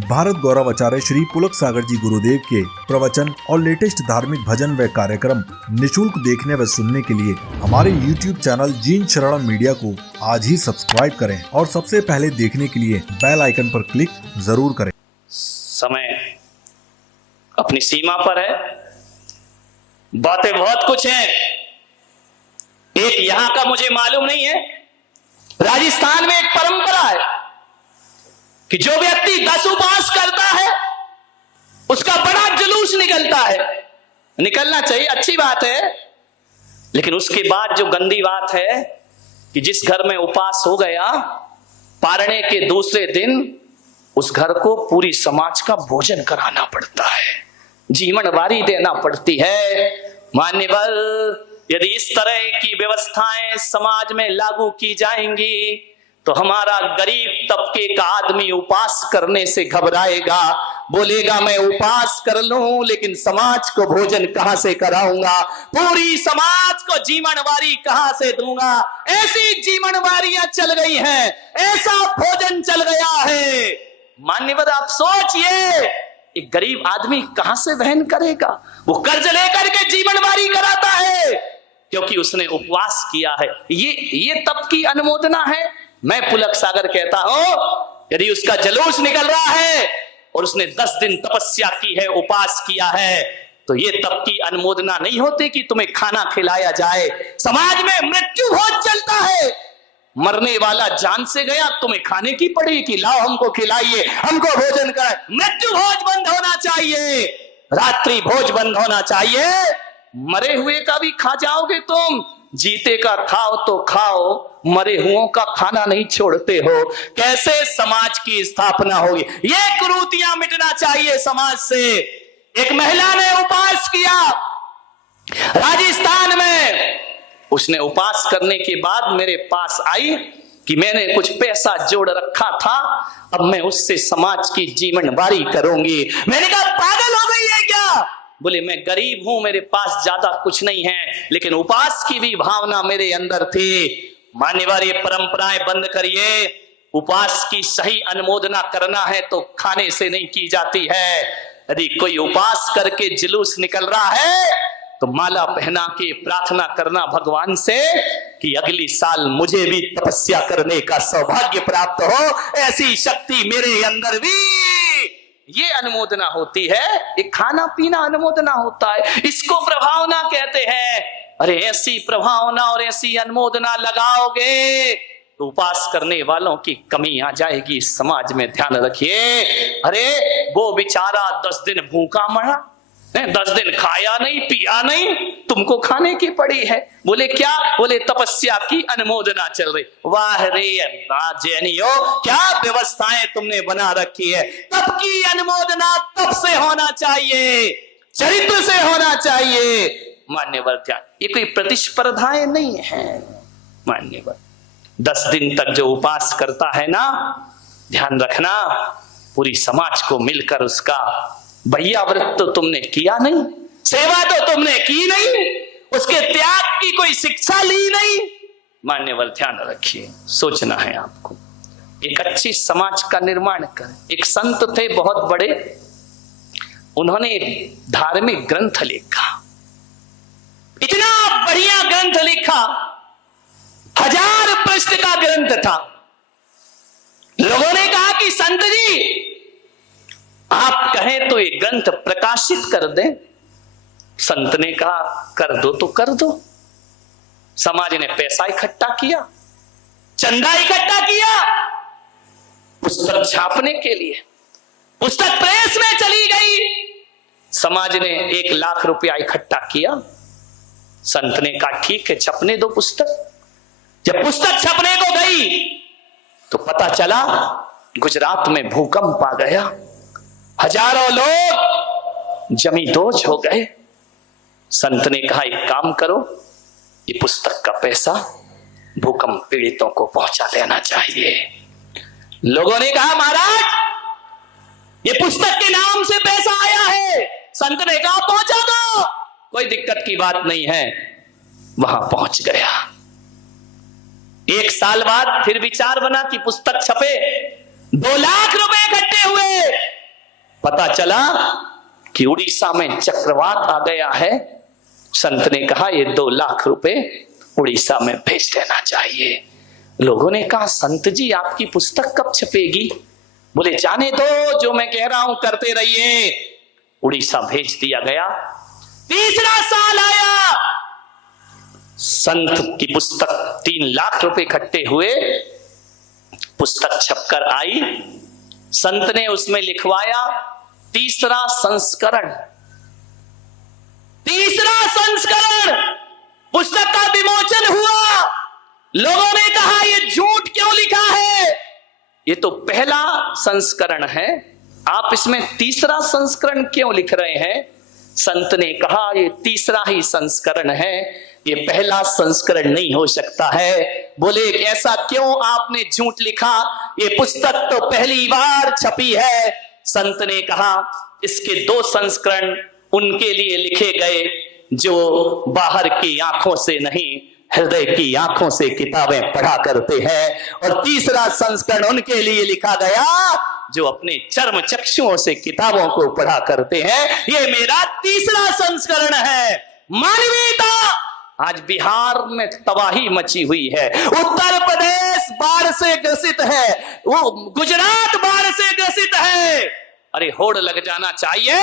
भारत गौरव आचार्य श्री पुलक सागर जी गुरुदेव के प्रवचन और लेटेस्ट धार्मिक भजन व कार्यक्रम निशुल्क देखने व सुनने के लिए हमारे YouTube चैनल जीन शरणम मीडिया को आज ही सब्सक्राइब करें और सबसे पहले देखने के लिए बेल आइकन पर क्लिक जरूर करें। समय अपनी सीमा पर है, बातें बहुत कुछ हैं। एक यहां का मुझे मालूम नहीं है, राजस्थान में एक परंपरा है कि जो व्यक्ति 10 उपवास करता है उसका बड़ा जुलूस निकलता है। निकलना चाहिए, अच्छी बात है, लेकिन उसके बाद जो गंदी बात है कि जिस घर में उपवास हो गया, पारणे के दूसरे दिन उस घर को पूरी समाज का भोजन कराना पड़ता है, जीवनवारी देना पड़ती है। मान्यवर, यदि इस तरह की व्यवस्थाएं समाज में लागू की जाएंगी तो हमारा गरीब तबके का आदमी उपवास करने से घबराएगा, बोलेगा मैं उपवास कर लूं लेकिन समाज को भोजन कहां से कराऊंगा, पूरी समाज को जीवनवारी कहां से दूंगा। ऐसी जीवनवारियां चल गई हैं, ऐसा भोजन चल गया है। मान्यवर, आप सोचिए, एक गरीब आदमी कहां से वहन करेगा? वो कर्ज लेकर के जीवनवारी कराता है क्योंकि उसने उपवास किया है। ये तप की अनुमोदना है। मैं पुलक सागर कहता हूं, यदि उसका जुलूस निकल रहा है और उसने 10 दिन तपस्या की है, उपवास किया है, तो ये तप की अनुमोदना नहीं होती कि तुम्हें खाना खिलाया जाए। समाज में मृत्यु भोज चलता है, मरने वाला जान से गया, तुम्हें खाने की पड़ी कि लाओ हमको खिलाइए, हमको भोजन कराए। मृत्यु भोज बंद होना चाहिए, रात्रि भोज बंद होना चाहिए। मरे हुए का भी खा जाओगे तुम, जीते का खाओ तो खाओ, मरे हुओं का खाना नहीं छोड़ते हो। कैसे समाज की स्थापना होगी? ये कुरीतियां मिटना चाहिए समाज से। एक महिला ने उपवास किया राजस्थान में, उसने उपवास करने के बाद मेरे पास आई कि मैंने कुछ पैसा जोड़ रखा था, अब मैं उससे समाज की जीवनवारी करूंगी। मैंने कहा पागल हो गई है क्या? बोले मैं गरीब हूं, मेरे पास ज्यादा कुछ नहीं है, लेकिन उपवास की भी भावना मेरे अंदर थी। मान्यवर, ये परंपराएं बंद करिए। उपवास की सही अनुमोदना करना है तो खाने से नहीं की जाती है। यदि कोई उपवास करके जुलूस निकल रहा है तो माला पहना के प्रार्थना करना भगवान से कि अगली साल मुझे भी तपस्या करने का सौभाग्य प्राप्त हो, ऐसी शक्ति मेरे अंदर भी। ये अनुमोदना होती है, एक खाना पीना अनुमोदना होता है, इसको प्रभावना कहते हैं। अरे ऐसी प्रभावना और ऐसी अनुमोदना लगाओगे तो उपवास करने वालों की कमी आ जाएगी समाज में। ध्यान रखिए। अरे वो बेचारा 10 दिन भूखा मरा, 10 दिन खाया नहीं पिया नहीं, तुमको खाने की पड़ी है। बोले क्या? बोले तपस्या की अनुमोदना चल रही। वाह रे जैनियो, क्या व्यवस्थाएं तुमने बना रखी है। तप की अनुमोदना तप से होना चाहिए, चरित्र से होना चाहिए। मान्यवर, ध्यान, ये कोई प्रतिस्पर्धाएं नहीं है। मान्यवर, 10 दिन तक जो उपवास करता है ना, ध्यान रखना, पूरी समाज को मिलकर उसका भैया व्रत तो तुमने किया नहीं, सेवा तो तुमने की नहीं, उसके त्याग की कोई शिक्षा ली नहीं। मान्यवर, ध्यान रखिए, सोचना है आपको, एक अच्छी समाज का निर्माण कर। एक संत थे बहुत बड़े, उन्होंने एक धार्मिक ग्रंथ लिखा, इतना बढ़िया ग्रंथ लिखा, 1000 पृष्ठ का ग्रंथ था। लोगों ने कहा कि संत जी आप कहें तो ये ग्रंथ प्रकाशित कर दें। संत ने कहा कर दो तो कर दो। समाज ने पैसा इकट्ठा किया, चंदा इकट्ठा किया पुस्तक छापने के लिए। पुस्तक प्रेस में चली गई, समाज ने 1 लाख रुपया इकट्ठा किया। संत ने कहा ठीक है, छपने दो पुस्तक। जब पुस्तक छपने को गई तो पता चला गुजरात में भूकंप आ गया, हजारों लोग जमींदोज हो गए। संत ने कहा एक काम करो, ये पुस्तक का पैसा भूकंप पीड़ितों को पहुंचा देना चाहिए। लोगों ने कहा महाराज ये पुस्तक के नाम से पैसा आया है। संत ने कहा पहुंचा दो, कोई दिक्कत की बात नहीं है। वहां पहुंच गया। 1 साल बाद फिर विचार बना कि पुस्तक छपे, 2 लाख रुपए इकट्ठे हुए। पता चला कि उड़ीसा में चक्रवात आ गया है। संत ने कहा ये 2 लाख रुपए उड़ीसा में भेज देना चाहिए। लोगों ने कहा संत जी आपकी पुस्तक कब छपेगी? बोले जाने दो, जो मैं कह रहा हूं करते रहिए। उड़ीसा भेज दिया गया। तीसरा साल आया, संत की पुस्तक 3 लाख रुपए इकट्ठे हुए, पुस्तक छपकर आई। संत ने उसमें लिखवाया तीसरा संस्करण। पुस्तक का विमोचन हुआ। लोगों ने कहा ये झूठ क्यों लिखा है? ये तो पहला संस्करण है, आप इसमें तीसरा संस्करण क्यों लिख रहे हैं? संत ने कहा ये तीसरा ही संस्करण है, ये पहला संस्करण नहीं हो सकता है। बोले ऐसा क्यों आपने झूठ लिखा? ये पुस्तक तो पहली बार छपी है। संत ने कहा इसके 2 संस्करण उनके लिए लिखे गए जो बाहर की आंखों से नहीं, हृदय की आंखों से किताबें पढ़ा करते हैं, और तीसरा संस्करण उनके लिए लिखा गया जो अपने चर्म चक्षुओं से किताबों को पढ़ा करते हैं। ये मेरा तीसरा संस्करण है। मानवीयता। आज बिहार में तबाही मची हुई है, उत्तर प्रदेश बाढ़ से ग्रसित है, वो गुजरात बाढ़ से ग्रसित है। अरे होड़ लग जाना चाहिए।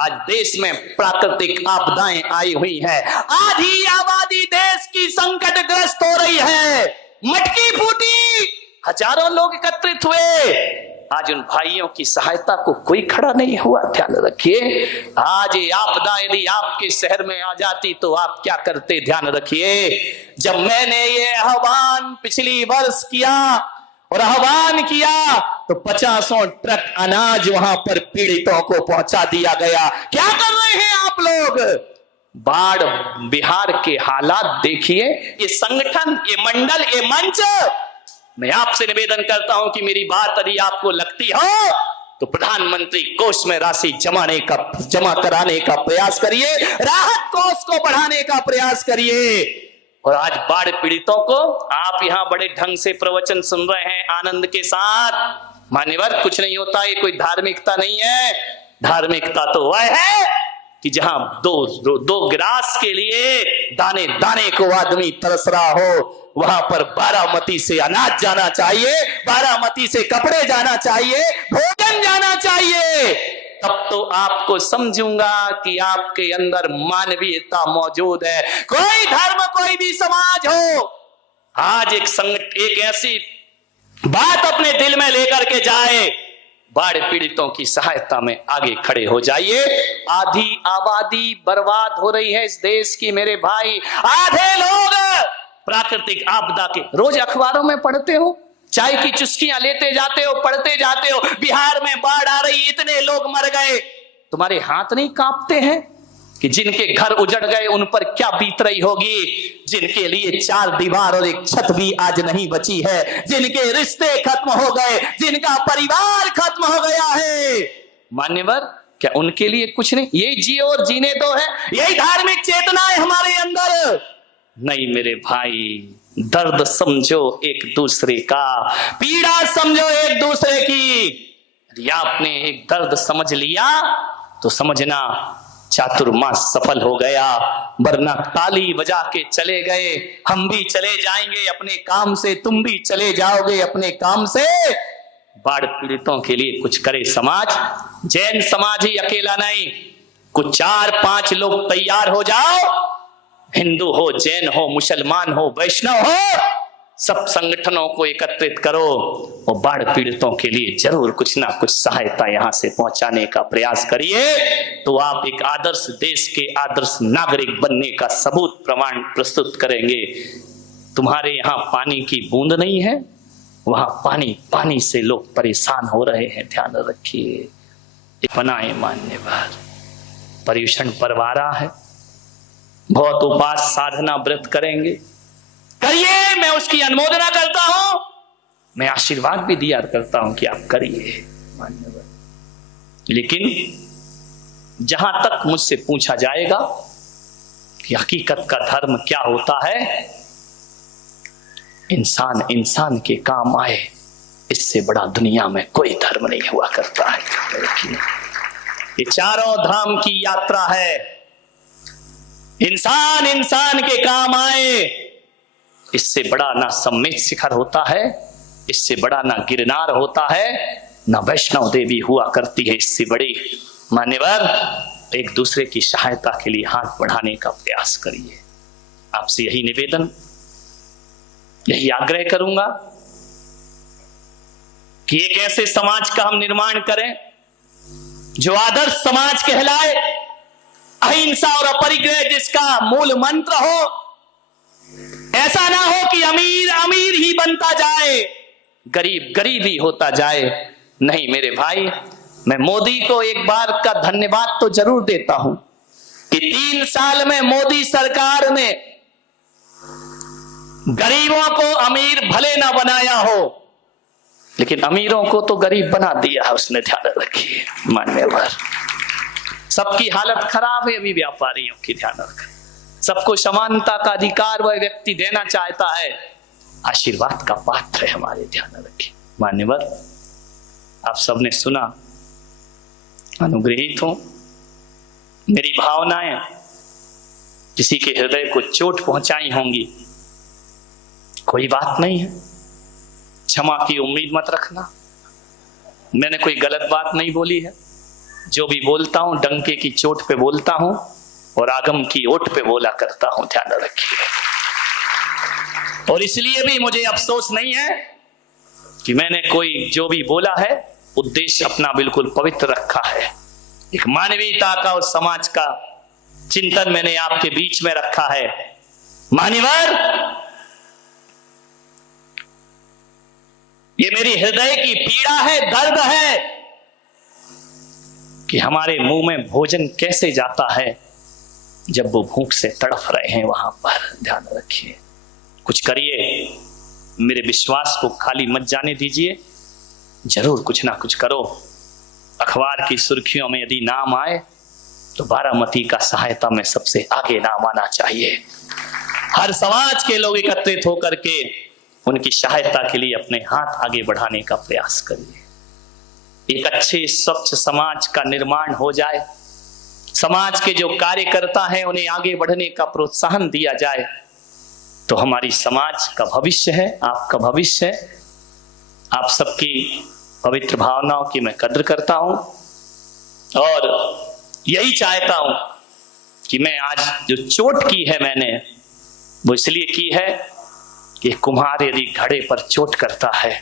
आज देश में प्राकृतिक आपदाएं आई हुई है, आधी आबादी देश की संकटग्रस्त हो रही है, मटकी फूटी, हजारों लोग एकत्रित हुए। आज उन भाइयों की सहायता को कोई खड़ा नहीं हुआ। ध्यान रखिए, आज ये आपदा यदि आपके शहर में आ जाती तो आप क्या करते? ध्यान रखिए, जब मैंने ये आह्वान पिछली वर्ष किया और आह्वान किया तो 50 ट्रक अनाज वहां पर पीड़ितों को पहुंचा दिया गया। क्या कर रहे हैं आप लोग? बाढ़ बिहार के हालात देखिए। ये संगठन, ये मंडल, ये मंच, मैं आपसे निवेदन करता हूं कि मेरी बात यदि आपको लगती हो तो प्रधानमंत्री कोष में राशि जमा कराने का प्रयास करिए, राहत कोष को बढ़ाने का प्रयास करिए। और आज बाढ़ पीड़ितों को आप यहां बड़े ढंग से प्रवचन सुन रहे हैं आनंद के साथ। मान्यवर, कुछ नहीं होता, ये कोई धार्मिकता नहीं है। धार्मिकता तो वह है कि जहां दो गिलास के लिए दाने दाने को आदमी तरस रहा हो, वहां पर बारामती से अनाज जाना चाहिए, बारामती से कपड़े जाना चाहिए, भोजन जाना चाहिए। तब तो आपको समझूंगा कि आपके अंदर मानवीयता मौजूद है। कोई धर्म, कोई भी समाज हो, आज एक ऐसी बात अपने दिल में लेकर के जाए, बाढ़ पीड़ितों की सहायता में आगे खड़े हो जाइए। आधी आबादी बर्बाद हो रही है इस देश की मेरे भाई। आधे लोग प्राकृतिक आपदा के रोज अखबारों में पढ़ते हो, चाय की चुस्कियां लेते जाते हो, पढ़ते जाते हो, बिहार में बाढ़ आ रही, इतने लोग मर गए। तुम्हारे हाथ नहीं कांपते हैं कि जिनके घर उजड़ गए उन पर क्या बीत रही होगी? जिनके लिए 4 दीवार और एक छत भी आज नहीं बची है, जिनके रिश्ते खत्म हो गए, जिनका परिवार खत्म हो गया है। मान्यवर, क्या उनके लिए कुछ नहीं? ये जियो और जीने दो है, यही धार्मिक चेतना है हमारे अंदर। नहीं मेरे भाई, दर्द समझो एक दूसरे का, पीड़ा समझो एक दूसरे की। यदि आपने एक दर्द समझ लिया तो समझना चातुर्मास सफल हो गया, वरना ताली बजा के चले गए, हम भी चले जाएंगे अपने काम से, तुम भी चले जाओगे अपने काम से। बाढ़ पीड़ितों के लिए कुछ करे समाज। जैन समाज ही अकेला नहीं, कुछ 4-5 लोग तैयार हो जाओ, हिंदू हो, जैन हो, मुसलमान हो, वैष्णव हो, सब संगठनों को एकत्रित करो और बाढ़ पीड़ितों के लिए जरूर कुछ ना कुछ सहायता यहां से पहुंचाने का प्रयास करिए। तो आप एक आदर्श देश के आदर्श नागरिक बनने का सबूत प्रमाण प्रस्तुत करेंगे। तुम्हारे यहाँ पानी की बूंद नहीं है, वहां पानी से लोग परेशान हो रहे हैं। ध्यान रखिए, बनाए मान्यवर। पर्यूषण परवारा है, बहुत उपास साधना व्रत करेंगे, करिए। मैं उसकी अनुमोदना करता हूं, मैं आशीर्वाद भी दिया करता हूं कि आप करिए मान्यवर। लेकिन जहां तक मुझसे पूछा जाएगा कि हकीकत का धर्म क्या होता है, इंसान के काम आए इससे बड़ा दुनिया में कोई धर्म नहीं हुआ करता है। देखिए, ये चारों धाम की यात्रा है। इंसान इंसान के काम आए, इससे बड़ा ना सम्मेत शिखर होता है, इससे बड़ा ना गिरनार होता है, ना वैष्णव देवी हुआ करती है इससे बड़ी। मान्यवर, एक दूसरे की सहायता के लिए हाथ बढ़ाने का प्रयास करिए। आपसे यही निवेदन, यही आग्रह करूंगा कि एक ऐसे समाज का हम निर्माण करें जो आदर्श समाज कहलाए, अहिंसा और अपरिग्रह जिसका मूल मंत्र हो। ऐसा ना हो कि अमीर अमीर ही बनता जाए, गरीब गरीब ही होता जाए। नहीं मेरे भाई, मैं मोदी को एक बार का धन्यवाद तो जरूर देता हूं कि 3 साल में मोदी सरकार ने गरीबों को अमीर भले ना बनाया हो, लेकिन अमीरों को तो गरीब बना दिया है उसने, ध्यान रखिए। मान्यवर, सबकी हालत खराब है, अभी व्यापारियों की ध्यान रखें। सबको समानता का अधिकार वह व्यक्ति देना चाहता है, आशीर्वाद का पात्र है हमारे, ध्यान रखिए। मान्यवर, आप सबने सुना, अनुग्रहित हो। मेरी भावनाएं किसी के हृदय को चोट पहुंचाई होंगी, कोई बात नहीं है, क्षमा की उम्मीद मत रखना। मैंने कोई गलत बात नहीं बोली है। जो भी बोलता हूं डंके की चोट पे बोलता हूं और आगम की ओट पे बोला करता हूं, ध्यान रखिए। और इसलिए भी मुझे अफसोस नहीं है कि मैंने कोई जो भी बोला है उद्देश्य अपना बिल्कुल पवित्र रखा है। एक मानवीयता का और समाज का चिंतन मैंने आपके बीच में रखा है। मान्यवर, ये मेरी हृदय की पीड़ा है, दर्द है कि हमारे मुंह में भोजन कैसे जाता है जब वो भूख से तड़फ रहे हैं वहां पर, ध्यान रखिए। कुछ करिए, मेरे विश्वास को खाली मत जाने दीजिए, जरूर कुछ ना कुछ करो। अखबार की सुर्खियों में यदि नाम आए तो बारामती का सहायता में सबसे आगे नाम आना चाहिए। हर समाज के लोग एकत्रित होकर के उनकी सहायता के लिए अपने हाथ आगे बढ़ाने का प्रयास करिए। एक अच्छे स्वच्छ समाज का निर्माण हो जाए, समाज के जो कार्यकर्ता हैं उन्हें आगे बढ़ने का प्रोत्साहन दिया जाए, तो हमारी समाज का भविष्य है, आपका भविष्य है। आप सबकी पवित्र भावनाओं की मैं कद्र करता हूं और यही चाहता हूं कि मैं आज जो चोट की है मैंने वो इसलिए की है कि कुम्हार यदि घड़े पर चोट करता है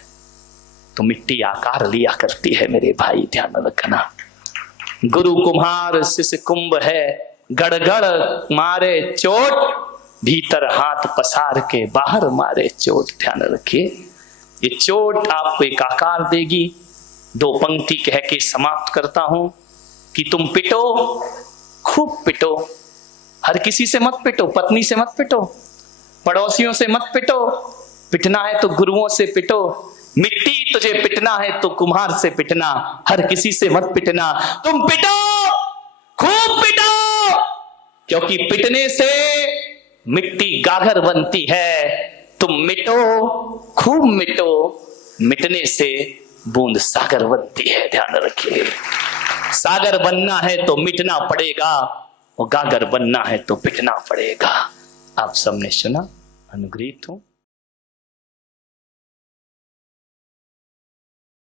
तो मिट्टी आकार लिया करती है मेरे भाई, ध्यान रखना। गुरु कुम्हार शिष्य कुंभ है, गड़गड़ मारे चोट, भीतर हाथ पसार के बाहर मारे चोट, ध्यान रखिए। ये चोट आपको एक आकार देगी। 2 पंक्ति कह के समाप्त करता हूं कि तुम पिटो, खूब पिटो, हर किसी से मत पिटो, पत्नी से मत पिटो, पड़ोसियों से मत पिटो, पिटना है तो गुरुओं से पिटो, मिट्टी तुझे पिटना है तो कुम्हार से पिटना, हर किसी से मत पिटना। तुम पिटो, खूब पिटो, क्योंकि पिटने से मिट्टी गागर बनती है। तुम मिटो, खूब मिटो, मिटने से बूंद सागर बनती है, ध्यान रखिए। सागर बनना है तो मिटना पड़ेगा और गागर बनना है तो पिटना पड़ेगा। आप सबने सुना, अनुग्रहित हूं।